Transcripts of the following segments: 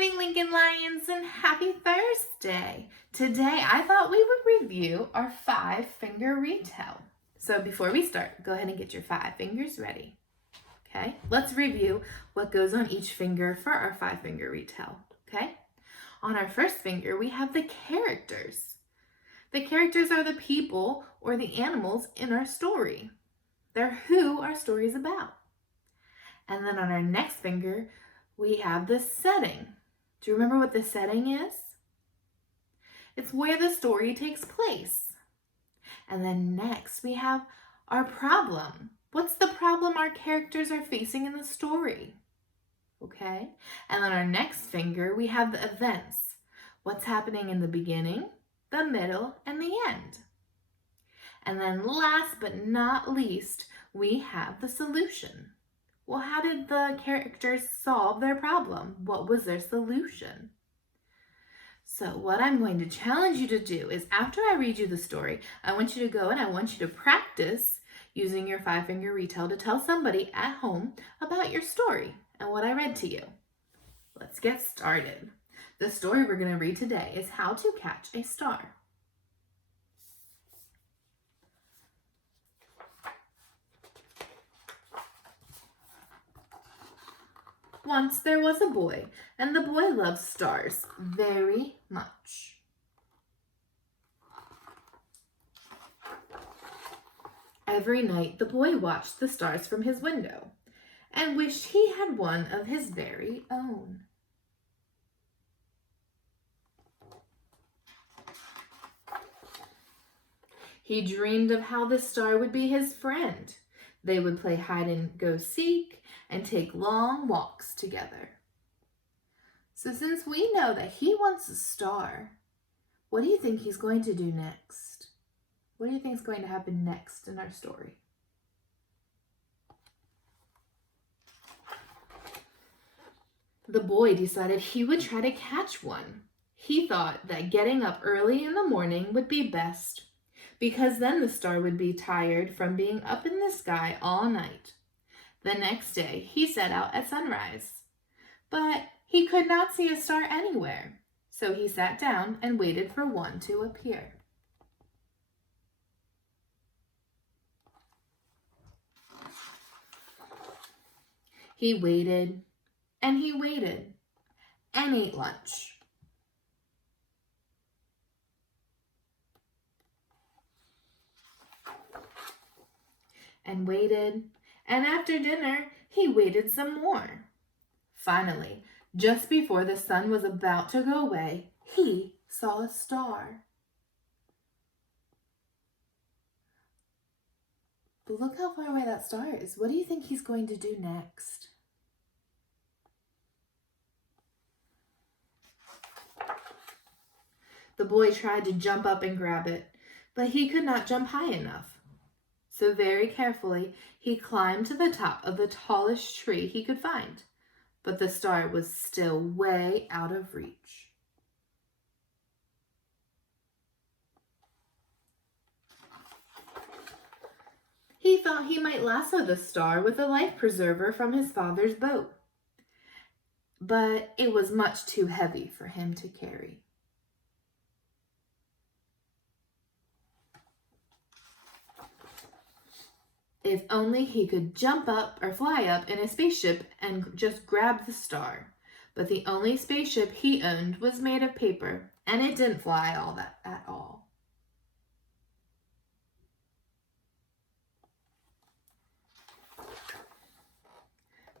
morning, Lincoln Lions, and happy Thursday. Today, I thought we would review our 5-finger retell. So before we start, go ahead and get your 5 fingers ready. Okay, let's review what goes on each finger for our 5-finger retell. Okay, on our first finger, we have the characters. The characters are the people or the animals in our story. They're who our story is about. And then on our next finger, we have the setting. Do you remember what the setting is? It's where the story takes place. And then next we have our problem. What's the problem our characters are facing in the story? Okay. And then our next finger, we have the events. What's happening in the beginning, the middle, and the end. And then last but not least, we have the solution. Well, how did the characters solve their problem? What was their solution? So what I'm going to challenge you to do is after I read you the story, I want you to go and I want you to practice using your 5-finger retell to tell somebody at home about your story and what I read to you. Let's get started. The story we're going to read today is How to Catch a Star. Once there was a boy, and the boy loved stars very much. Every night the boy watched the stars from his window and wished he had one of his very own. He dreamed of how the star would be his friend. They would play hide and go seek and take long walks together. So since we know that he wants a star, what do you think he's going to do next? What do you think is going to happen next in our story? The boy decided he would try to catch one. He thought that getting up early in the morning would be best, because then the star would be tired from being up in the sky all night. The next day, he set out at sunrise. But he could not see a star anywhere, so he sat down and waited for one to appear. He waited, and he waited, and ate lunch. And waited, and after dinner, he waited some more. Finally, just before the sun was about to go away, he saw a star. But look how far away that star is. What do you think he's going to do next? The boy tried to jump up and grab it, but he could not jump high enough. So very carefully, he climbed to the top of the tallest tree he could find, but the star was still way out of reach. He thought he might lasso the star with a life preserver from his father's boat, but it was much too heavy for him to carry. If only he could jump up or fly up in a spaceship and just grab the star. But the only spaceship he owned was made of paper, and it didn't fly at all.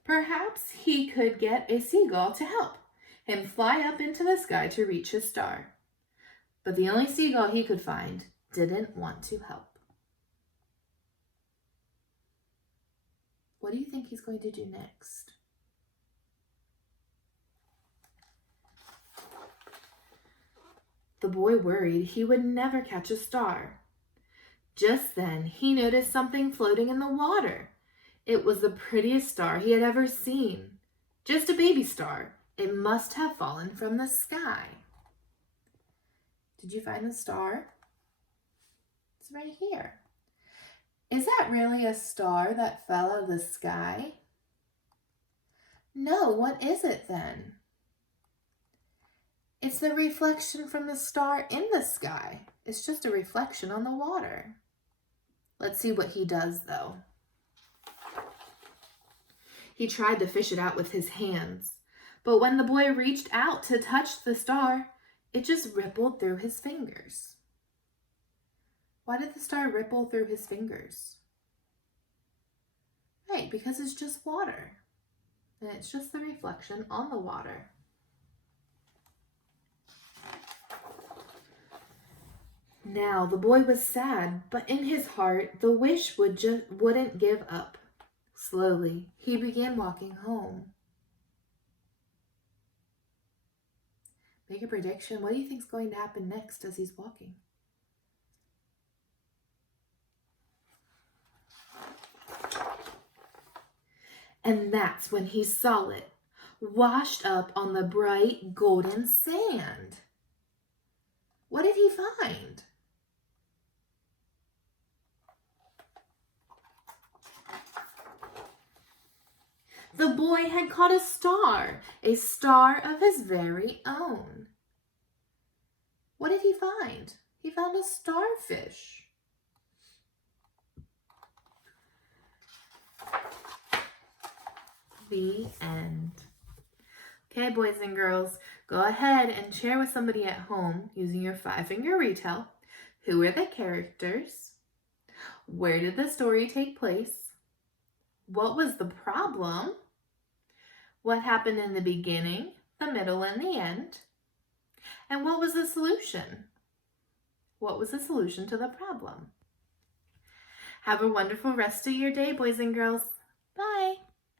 Perhaps he could get a seagull to help him fly up into the sky to reach his star. But the only seagull he could find didn't want to help. What do you think he's going to do next? The boy worried he would never catch a star. Just then, he noticed something floating in the water. It was the prettiest star he had ever seen. Just a baby star. It must have fallen from the sky. Did you find the star? It's right here. Is that really a star that fell out of the sky? No, what is it then? It's the reflection from the star in the sky. It's just a reflection on the water. Let's see what he does, though. He tried to fish it out with his hands, but when the boy reached out to touch the star, it just rippled through his fingers. Why did the star ripple through his fingers? Right, because it's just water. And it's just the reflection on the water. Now the boy was sad, but in his heart the wish wouldn't give up. Slowly, he began walking home. Make a prediction. What do you think is going to happen next as he's walking? And that's when he saw it, washed up on the bright golden sand. What did he find? The boy had caught a star of his very own. What did he find? He found a starfish. The end. Okay, boys and girls, go ahead and share with somebody at home using your 5-finger retell. Who are the characters? Where did the story take place? What was the problem? What happened in the beginning, the middle, and the end? And what was the solution? What was the solution to the problem? Have a wonderful rest of your day, boys and girls. Bye.